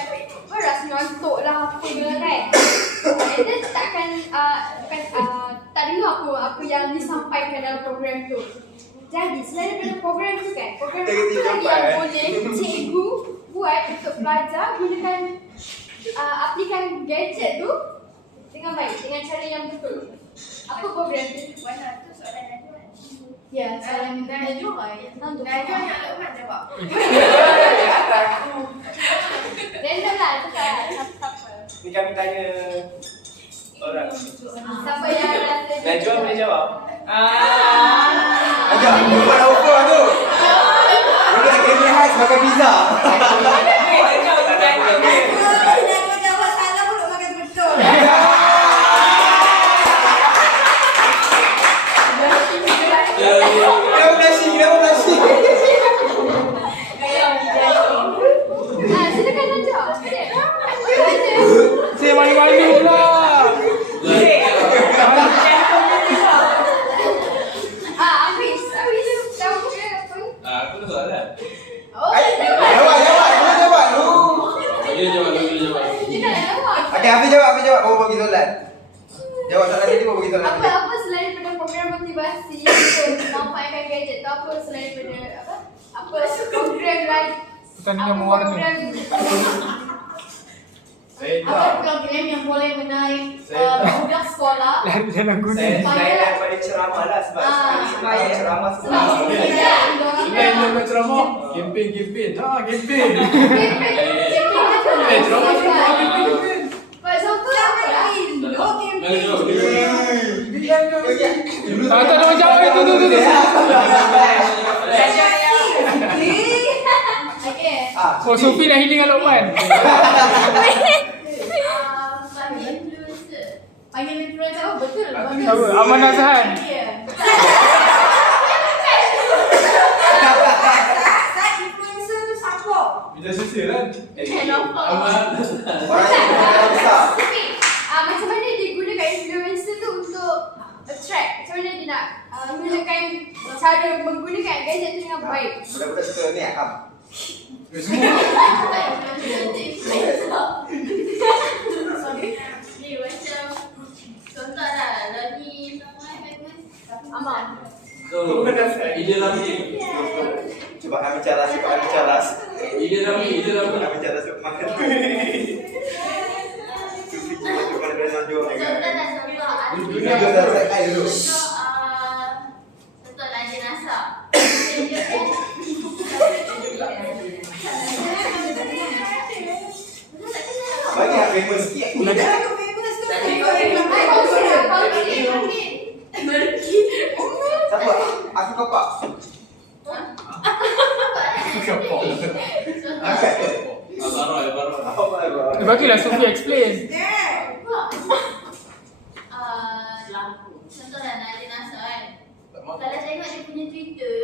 rasa ngantuk lah apa dia kan. And then takkan tak dengar apa yang disampaikan dalam program tu. Jadi selain daripada program tu kan, program apa lagi yang boleh cikgu buat untuk pelajar gunakan aplikan gadget tu dengan baik, dengan cara yang betul. Apa program tu? Mana tu soalan Najwa? Ya, soalan Najwa. Najwa yang Lukman jawab. Random lah, tu kan. Siapa? Ni kami tanya orang. Siapa yang rasa Najwa boleh jawab? Ajak, bukan nak ukur tu. Dia Academy High makan pizza. Najwa jawab salah pun nak makan betul. Kenapa blushing? silakan Najwa. Okey. Saya malu-malu pula. Hafiz, tahu ke apa? Aku dah soalan. Oh, Jawab lu. Dia jawab. kita nak jawab. Okey, Hafiz jawab. Baru bagi soalan. Jawab soalan tadi baru bagi soalan. Apa selain daripada program motivasi untuk memanfaatkan gadget tu, apa selain daripada apa program lain? Pertandingan mewarna. Apa program yang boleh menarik budak sekolah? Lari dalam gunung. Saya daripada ceramah lah sebab sekali ceramah Sebab Selain dia ceramah, campaign. Campaign. Ceramah. For example, apa lah? Tak ada jawab itu. Okay, Oh, Sophie nak healing dengan Lokman. Panggil influencer. Panggil influencer, oh betul. Bagus. Apa? Amanah Zahan. Ya. Saat influencer tu siapa? Media sosial kan? Orang yang besar. Tapi macam mana dia gunakan influencer tu untuk attract? Macam mana dia nak gunakan cara menggunakan gadget tu dengan baik? Budak-budak suka ni Am. Ni macam contoh lah lagi Amal. Ide Rami. Cuba kami caras, Ide Rami. Kami caras Lukman. Sufi cuba cuba dengan Najwa ni kan. contoh Najwa dah saya dulu. contoh lah jenazah. Bagi yang famous sikit aku nak. Aku famous tu. Siapa? Aku kapak. Apa baru? Bagilah Sophie explain. Contoh lah nak jenazah kan. Kalau tengok dia punya Twitter,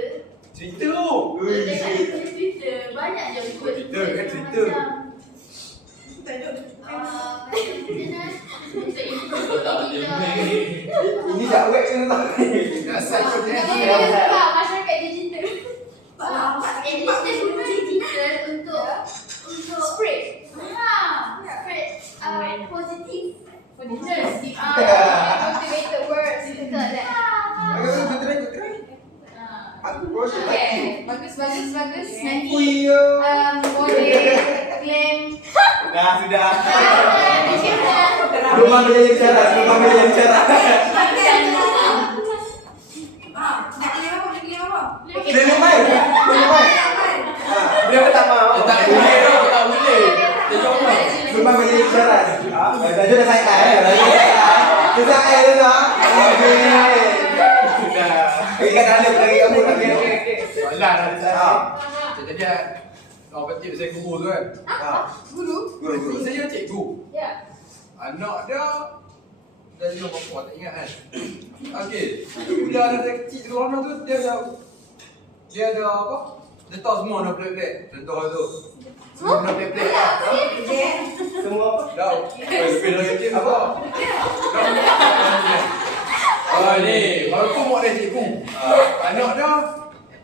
Cerita tu. kalau tengok dia punya Twitter, banyak je ikut Twitter kan, Twitter. Ini dah web ke tak? Asal kau Masyarakat digital. Editor guna digital untuk Spread. spread positif. Positive. Motivated words. Betul tak? Aku try. Aku proses lagi. Okay. Bagus. Nanti Puyo. boleh claim. Dah sudah. Kita Rumah dia yang cara. Nak claim apa? Nak claim apa? Dia main. Dia pertama. Tak boleh tau, tak boleh. Dia jawab lah. Rumah dia yang cara. Dah dah saya. Kita air dah. Okey. Sudah. Ikan ada lagi kamu okey. Soalan ada saya. Jadi orang petik saya guru tu kan. guru. Guru. Saya cikgu. Ya. Anak dia dah jadi apa tak ingat kan. Okey. Bila anak saya kecil tu orang tu dia ada apa? Dia tahu semua nak play. Contoh tu. Semua nak play. Semua apa? Dah. Lebih lagi kecil apa? Ah ni, walaupun mak dia cikgu. Anak dia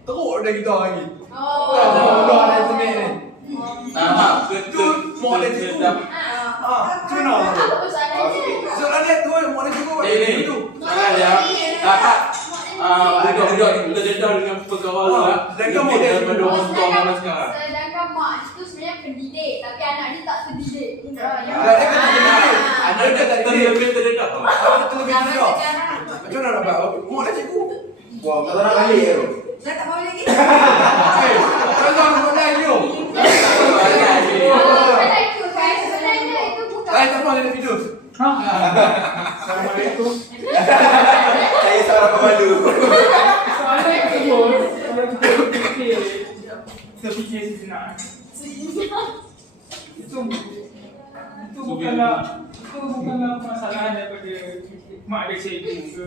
teruk dah kita lagi. Dah ada semek ni. Betul. Mak dia cikgu. Macam mana? Apa persoalan dia? Soalan dia tu mak dia cikgu. Ni. Jangan ya. Kakak. Budak-budak kita dedah dengan pegawai lah. Sedangkan mak dia daripada orang tua mana sekarang. Sedangkan mak tu sebenarnya pendidik, tapi anak dia tak terdidik. Dah dia kena jadi. Anak dia tak terlebih terdedah. Awak tu lebih tidak. Macam mana nak buat? Mak dia cikgu. Wah, tak nak balik tu. Dah tak mau lagi? Kalau nak buat lain tu. Sebenarnya itu kan, sebenarnya itu bukan. Tak mau ada video. Assalamualaikum. Saya seorang pemalu. Soalan yang kedua, kalau kita terfikir sejenak. Itu bukanlah permasalahan daripada mak dia cikgu ke,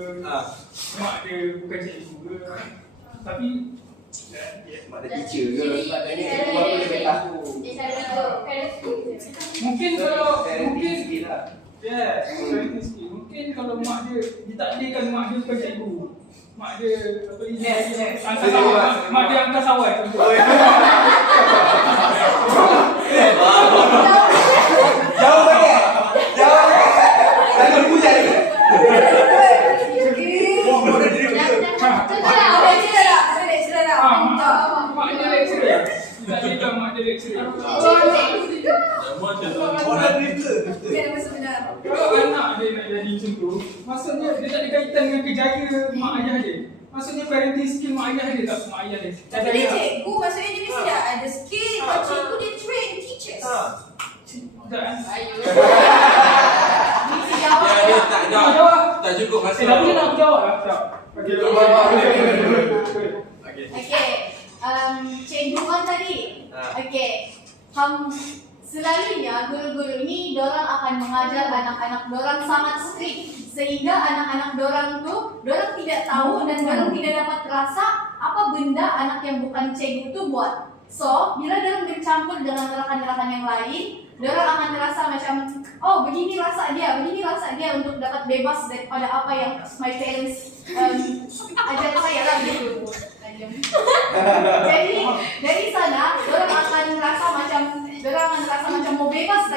mak dia bukan cikgu ke, tapi Mak dia teacher ke? Jadi, Mak dia ni cara apa dia boleh tahu. mungkin kalau mungkin sikit lah. ya, parenting skill. Mungkin kalau mak dia ditakdirkan mak dia bukan cikgu. Mak dia apa ni? Angkasawan. Mak dia angkasawan. Jauh sangat. Saya punya ni. Mak dia lecturer. Ditakdirkan mak dia lecturer. Orang cerita. Saya dah masuk dalam. Kalau anak dia nak jadi macam tu, maksudnya dia tak ada kaitan dengan kerjaya mak ayah dia. Maksudnya parenting skill mak ayah dia tak mak ayah dia. Tapi dia cikgu, maksudnya dia mesti dah ada skill. Kalau cikgu dia train teachers. Tak kan? Dia tak cukup masa. Tapi dia nak jawab lah. Tak. Okey. Okey. Okay, cikgu kan tadi. Okay, Selalunya guru-guru ini dorang akan mengajar anak-anak dorang sangat strict sehingga anak-anak dorang tuh dorang tidak tahu dan dorang tidak dapat rasa apa benda anak yang bukan cikgu itu buat. So, bila dorang bercampur dengan rekan-rekan yang lain, dorang akan merasa macam, oh begini rasa dia untuk dapat bebas daripada apa yang my parents ajar saya lah gitu. Jadi dari sana dorang akan merasa macam mau bebas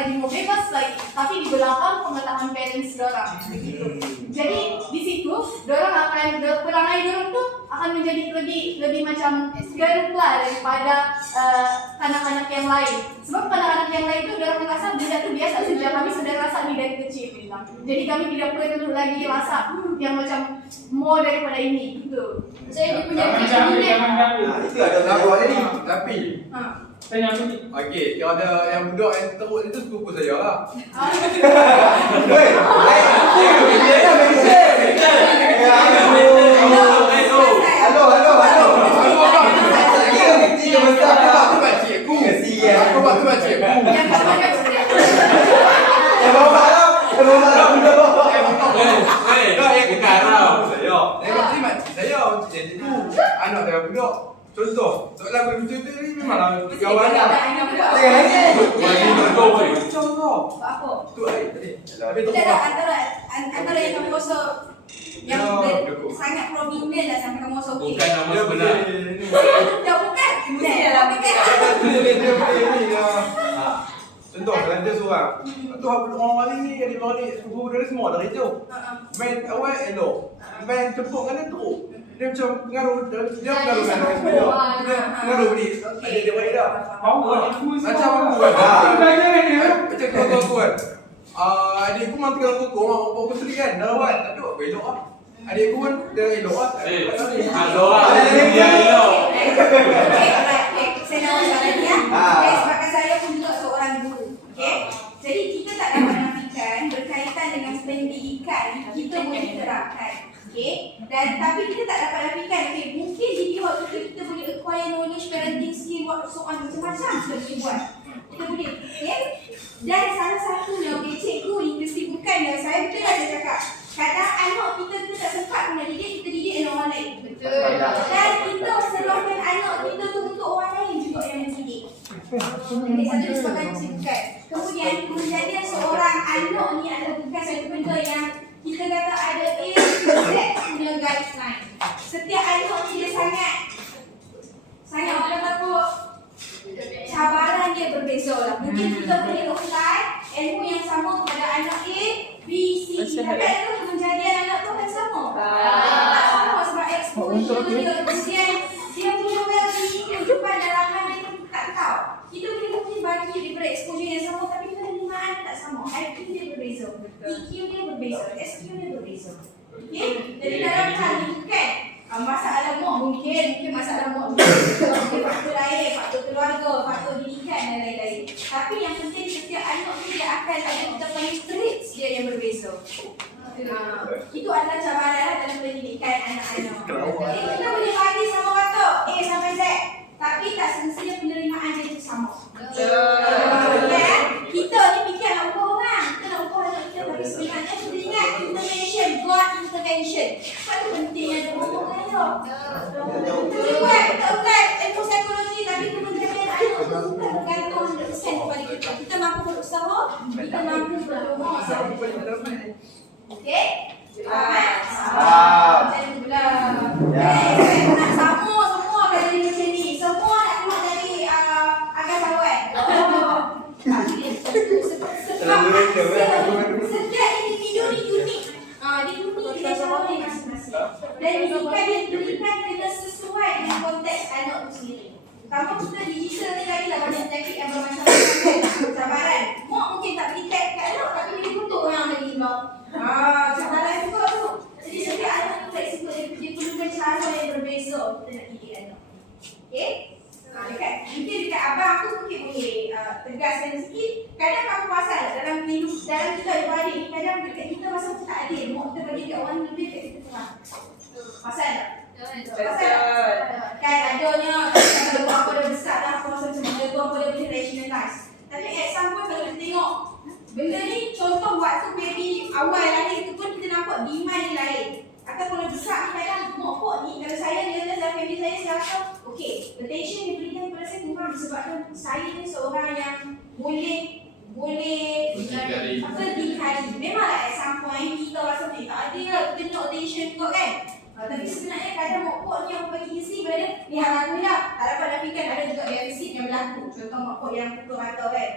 lagi, tapi di belakang pengetahuan parents dorang begitu. Jadi di situ dorang akan perangai dorang tuh akan menjadi lebih macam garuk lah daripada anak-anak yang lain. Sebab anak-anak yang lain itu dorang merasa benda itu biasa saja, kami sudah rasa nih dari kecil bilang. Jadi kami tidak perlu lagi rasa yang macam mau daripada ini gitu. Saya punya Jangan trik ni. Itu ada Nampak ni, tapi Tanya aku ni. okey, kalau ada yang budak yang teruk itu sepupu saya lah. Aku buat cikgu. Aku buat cikgu. Bukan tau. Ni makcik saya, makcik dia tu. Anak saya budak. Contoh, soalan berbicara ni memanglah kawan lah. Contoh. Apa? Tu air tadi. Tapi tu Tidak ada antara yang kamu rasa yang sangat prominent lah sampai kamu rasa okey. Bukan nama sebenar. Dah bukan. Dah bukan. Contoh, kalau dia seorang. Tu orang lain ni, adik-beradik, sepupu dia semua dari jauh. Main awal elok. Main tepuk dengan dia teruk. Dia macam pengaruh, dia pengaruh dengan anak saya. Dia pengaruh ni, dia balik dah. Power aku Macam aku kan. Belajar kan dia. Macam contoh aku kan. Adik aku memang tinggal pokok, mak aku sendiri kan. Dah lawan, tapi buat elok lah. Adik aku pun dia elok lah. Ada orang dia elok. Saya nak soalan dia. Sebabkan saya pun juga seorang guru. Okay? Jadi kita tak dapat nafikan berkaitan dengan pendidikan kita boleh terapkan. Okay? Dan tapi kita tak dapat nafikan. Okay, mungkin di waktu kita boleh acquire knowledge parenting skill soalan macam-macam kita boleh buat. Kita boleh. Okay? Dan salah satunya, okay, cikgu ni mesti bukan dia. Saya betul ada cakap. Kadang anak kita tak sempat nak didik, kita didik dengan orang lain. Betul. Dan kita serahkan anak kita tu untuk orang lain juga yang mendidik. Jadi satu disebabkan kesibukan. Kemudian menjadi seorang anak ni adalah bukan satu benda yang kita kata ada A to Z punya guideline. Setiap anak ni dia sangat orang kata cabaran dia berbeza lah. Mungkin kita boleh apply ilmu yang sama kepada anak A, B, C. Tapi ada kejadian anak tu kan sama. Tak sama sebab exposure dia. Kemudian dia punya well-being, kehidupan dalam hal dia tak tahu. Kita mungkin bagi daripada exposure yang sama tapi penerimaan tak sama. IQ dia berbeza. EQ dia berbeza. SQ dia berbeza. Okay? Jadi dalam hal ni kan masalah mood mungkin masalah mood faktor lain, faktor keluarga, faktor didikan dan lain-lain. Tapi yang penting setiap anak tu dia akan ada kita panggil traits dia yang berbeza. Itu adalah cabaran dalam pendidikan anak-anak. Kita boleh bagi sama kata A sampai Z, tapi tak semestinya penerimaan dia itu sama. Kita ni fikir nak ubah orang, kita nak ubah anak kita, tapi sebenarnya kita ingat intervention, God intervention. Sebab tu pentingnya ada ngomong dengan dia. Kita bukan ilmu psikologi, tapi kementerian anak itu bukan bergantung 100% kepada kita. Kita mampu berusaha, kita mampu berdoa. Okey? Nak sama semua kali ni macam ni. Semua nak keluar dari akal saluan. Setiap individu ni unik. Dia unik dengan cara dia masing-masing. Dan didikan yang diberikan kena sesuai dengan konteks anak tu sendiri. Kalau kita digital ni lagi lah banyak penyakit yang bermacam-macam. Cabaran. Mak mungkin tak berikan kat anak tapi dia kutuk orang lagi tau. Cabaran juga tu. Jadi setiap anak tu fleksibel, dia perlukan cara yang berbeza kita nak didik anak. Okay? Mungkin dekat abang tu mungkin boleh tegaskan sikit. Kadang kamu pasal dalam kita adik-beradik ni, kadang dekat kita masa tu tak adil. Mak kita bagi dekat orang lebih dekat kita kurang. Pasal tak? Pasal kan adanya kalau apa dah besar dah, aku rasa macam benda tu apa dia boleh rationalize. awal lahir tu pun kita nampak demand ni lain. Atau kalau besar ni kadang mokpok ni, kalau saya dia dalam family saya rasa okey, attention dia berikan kepada saya kurang disebabkan saya ni seorang yang boleh dikari. Memanglah at some point kita rasa tak ada, kita nak attention kot kan. Tapi sebenarnya kadang mokpok ni yang bagi isi pada ni hal aku lah. Tak dapat nafikan ada juga defisit yang berlaku. Contoh mokpok yang pukul mata kan.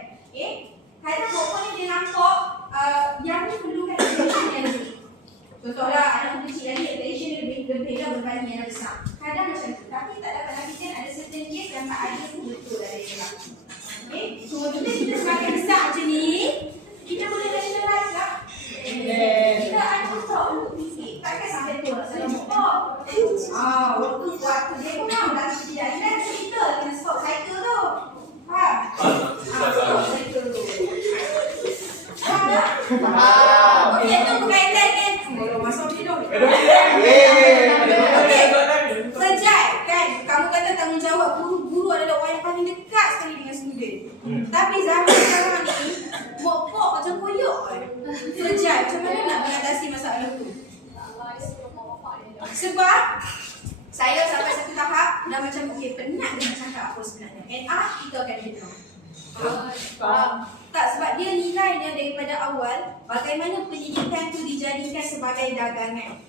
Kadang mokpok ni dia nampak yang ni perlukan attention yang lebih. Contohlah anak kecil lagi attention dia lebih lah berbanding yang besar. Kadang macam tu. Tapi tak dapat nafikan ada certain case yang tak ada pun betul ada yang berlaku. So kita semakin besar macam ni, kita boleh rationalize tak? Kita ada usah dulu fikir. Takkan sampai tu nak salah mokpok. Waktu dia pun dah tidak ingat kita kena stop cycle tu. Faham? Stop cycle tu. Faham tak? Okey, tu berkaitan kan? Masuk tidur. Sejak kan, kamu kata tanggungjawab guru adalah orang yang paling dekat sekali dengan student. Tapi zaman sekarang ni, mokpok macam koyok kan. Sejak, macam mana nak mengatasi masalah tu? Sebab saya sampai satu tahap dah macam okey, penat nak cakap apa sebenarnya. kita akan dengar. Tak, sebab dia nilainya daripada awal bagaimana pendidikan tu dijadikan sebagai dagangan.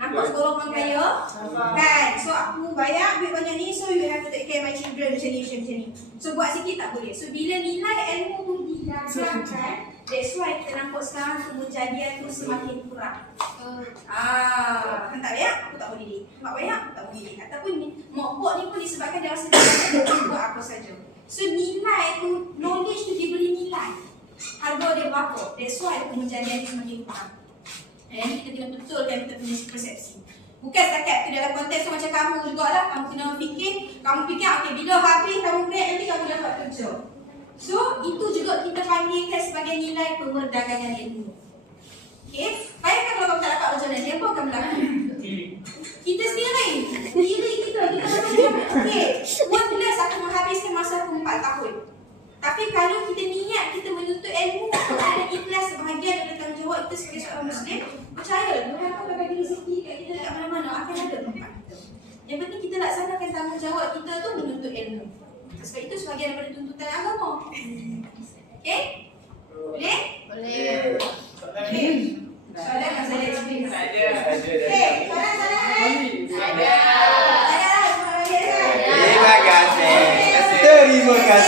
Nampak sekolah orang kaya? Kan? So aku bayar duit banyak ni, so you have to take care my children macam ni. So buat sikit tak boleh. So bila nilai ilmu tu didagangkan, that's why kita nampak sekarang kemujadian tu semakin kurang. Kan tak banyak, aku tak boleh didik. Mak banyak, aku tak boleh didik. Ataupun mokpok ni pun disebabkan dia rasa dia boleh buat apa saja. So nilai tu, knowledge tu diberi nilai. Harga dia berapa. That's why kemujadian tu semakin kurang. Kita kena betulkan kita punya persepsi. Bukan setakat tu dalam konteks tu macam kamu jugalah. Kamu kena fikir, okey bila habis kamu grad nanti kamu dapat kerja. So itu juga kita panggilkan sebagai nilai pemerdagangan ilmu. Okey, bayangkan kalau kamu tak dapat kerja nanti, apa akan berlaku? Kita sendiri, diri kita macam okey, once aku menghabiskan masa aku 4 tahun. Tapi kalau kita niat kita menuntut ilmu, ada ikhlas sebahagian dari tanggungjawab kita sebagai seorang Muslim, percayalah Tuhan akan bagi rezeki kat kita dekat mana-mana, akan ada tempat kita. Yang penting kita laksanakan tanggungjawab kita tu menuntut ilmu. Sebab itu sebahagian daripada tuntutan agama. Okey? Boleh? Boleh. Okey. Soalan tak saya explain. Ada. Okey, soalan. Terima kasih. Terima kasih.